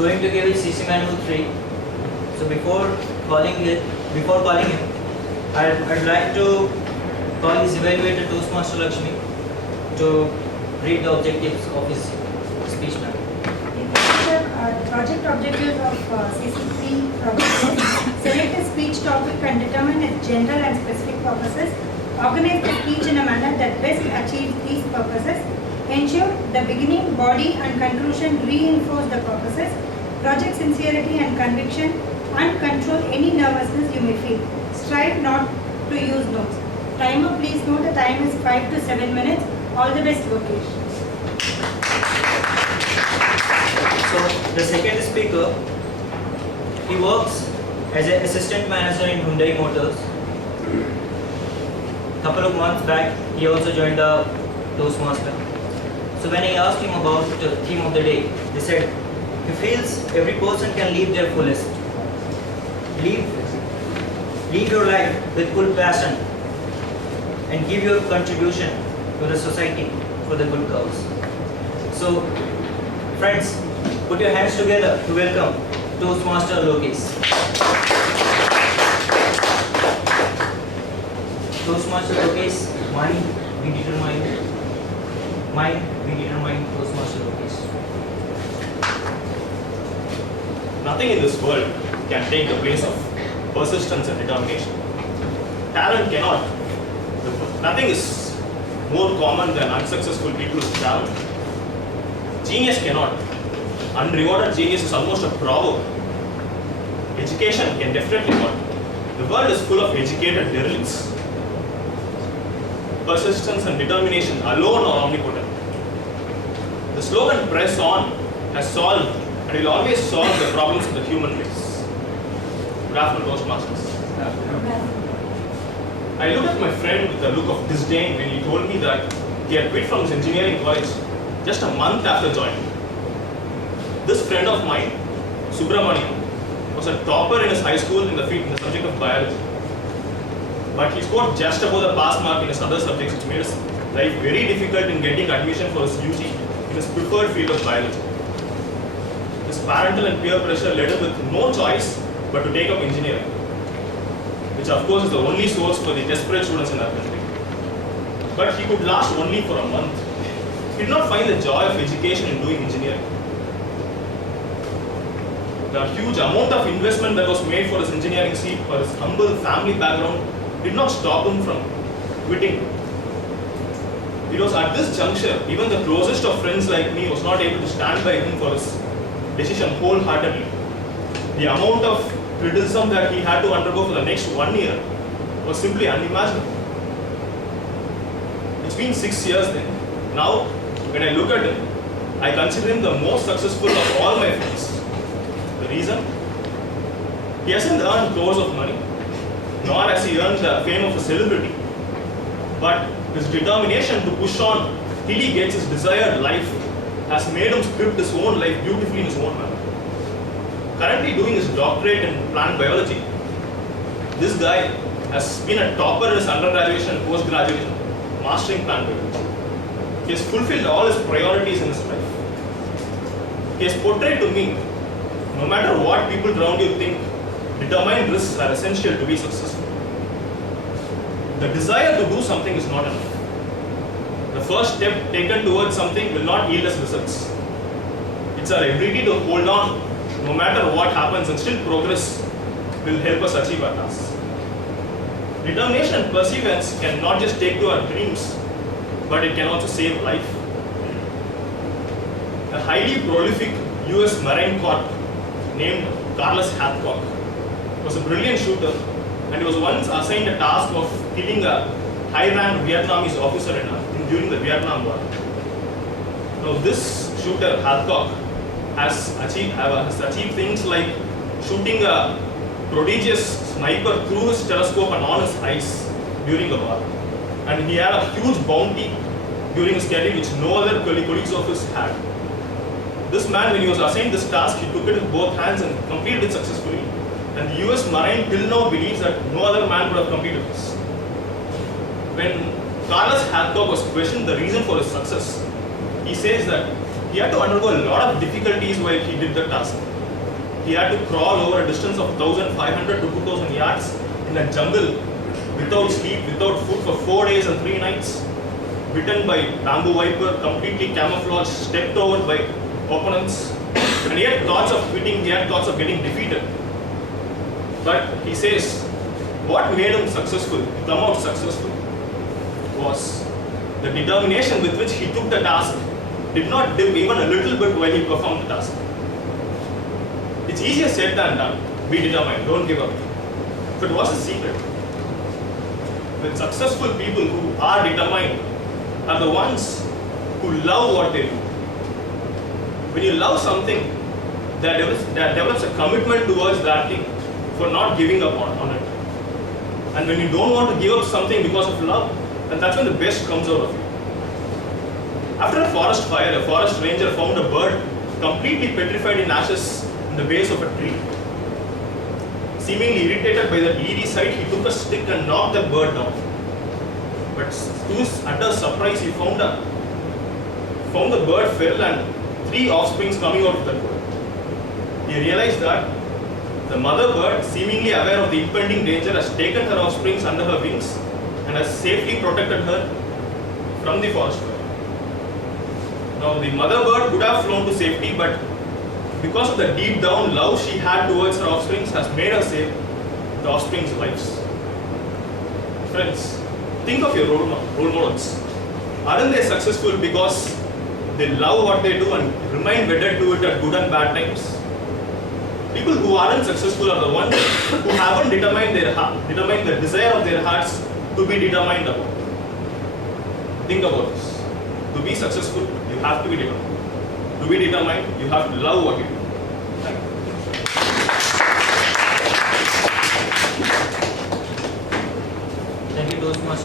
going to give it CC Manual 3. So before calling him, I'd like to call his evaluator Toastmaster Lakshmi to read the objectives of his speech now. The project objectives of CC3 project is select a speech topic and determine its general and specific purposes, organize the speech in a manner that best achieves these purposes, ensure the beginning, body and conclusion reinforce the purposes, project sincerity and conviction, and control any nervousness you may feel. Strive not to use notes. Timer, please note the time is 5 to 7 minutes. All the best, Lokesh. So the second speaker, he works as an assistant manager in Hyundai Motors. Couple of months back, he also joined the Toastmaster. So when I asked him about the theme of the day, he said he feels every person can live their fullest. Live your life with full passion and give your contribution to the society for the good cause. So friends, put your hands together to welcome Toastmaster Lokesh. Toastmaster Lokesh, mind, be determined. Mind, be determined, Toastmaster Lokesh. Nothing in this world can take the place of persistence and determination. Talent cannot. Nothing is more common than unsuccessful people with talent. Genius cannot. Unrewarded genius is almost a proverb. Education can definitely not. The world is full of educated derelicts. Persistence and determination alone are omnipotent. The slogan "Press on" has solved and will always solve the problems of the human race. Good afternoon, Toastmasters. I looked at my friend with a look of disdain when he told me that he had quit from his engineering college just a month after joining. This friend of mine, Subramanian, was a topper in his high school in the subject of biology. But he scored just above the pass mark in his other subjects, which made his life very difficult in getting admission for his UG in his preferred field of biology. His parental and peer pressure led him with no choice but to take up engineering, which of course is the only source for the desperate students in our country. But he could last only for a month. He did not find the joy of education in doing engineering. The huge amount of investment that was made for his engineering seat, for his humble family background, did not stop him from quitting. It was at this juncture, even the closest of friends like me was not able to stand by him for his decision wholeheartedly. The amount of criticism that he had to undergo for the next 1 year was simply unimaginable. It's been 6 years then. Now, when I look at him, I consider him the most successful of all my friends. The reason? He hasn't earned crores of money, nor has he earned the fame of a celebrity. But his determination to push on till he gets his desired life has made him script his own life beautifully in his own manner. Currently doing his doctorate in plant biology, this guy has been a topper in his undergraduation and post-graduation, mastering plant biology. He has fulfilled all his priorities in his life. He has portrayed to me, no matter what people around you think, determined risks are essential to be successful. The desire to do something is not enough. The first step taken towards something will not yield us results. It's our ability to hold on no matter what happens and still progress will help us achieve our tasks. Determination and perseverance can not just take to our dreams, but it can also save life. A highly prolific US Marine Corps named Carlos Hathcock was a brilliant shooter, and he was once assigned a task of killing a high-ranked Vietnamese officer during the Vietnam War. Now this shooter, Hathcock, has achieved things like shooting a prodigious sniper through his telescope and on his eyes during the war. And he had a huge bounty during his career which no other colleagues of his had. This man, when he was assigned this task, he took it with both hands and completed it successfully. And the US Marine till now believes that no other man would have completed this. When Carlos Hathcock was questioned the reason for his success, he says that he had to undergo a lot of difficulties while he did the task. He had to crawl over a distance of 1,500 to 2,000 yards in a jungle without sleep, without food for 4 days and 3 nights. Bitten by bamboo viper, completely camouflaged, stepped over by opponents. And he had thoughts of quitting, he had thoughts of getting defeated. But he says, what made him successful, come out successful, was the determination with which he took the task. Did not dip even a little bit while he performed the task. It's easier said than done. Be determined, don't give up. But what's the secret? When successful people who are determined are the ones who love what they do. When you love something, that develops a commitment towards that thing for not giving up on it. And when you don't want to give up something because of love, then that's when the best comes out of you. After a forest fire, a forest ranger found a bird completely petrified in ashes in the base of a tree. Seemingly irritated by that eerie sight, he took a stick and knocked the bird down. But to his utter surprise, he found the bird fell and 3 offsprings coming out of that bird. He realized that the mother bird, seemingly aware of the impending danger, has taken her offsprings under her wings and has safely protected her from the forest fire. Now, the mother bird could have flown to safety, but because of the deep down love she had towards her offsprings, has made her save the offsprings' lives. Friends, think of your role models. Aren't they successful because they love what they do and remain wedded to it at good and bad times? People who aren't successful are the ones who haven't determined the desire of their hearts to be determined about. Think about this. To be successful, you have to be determined. To be determined, you have to love what you do. Thank you. Thank you, Toastmaster.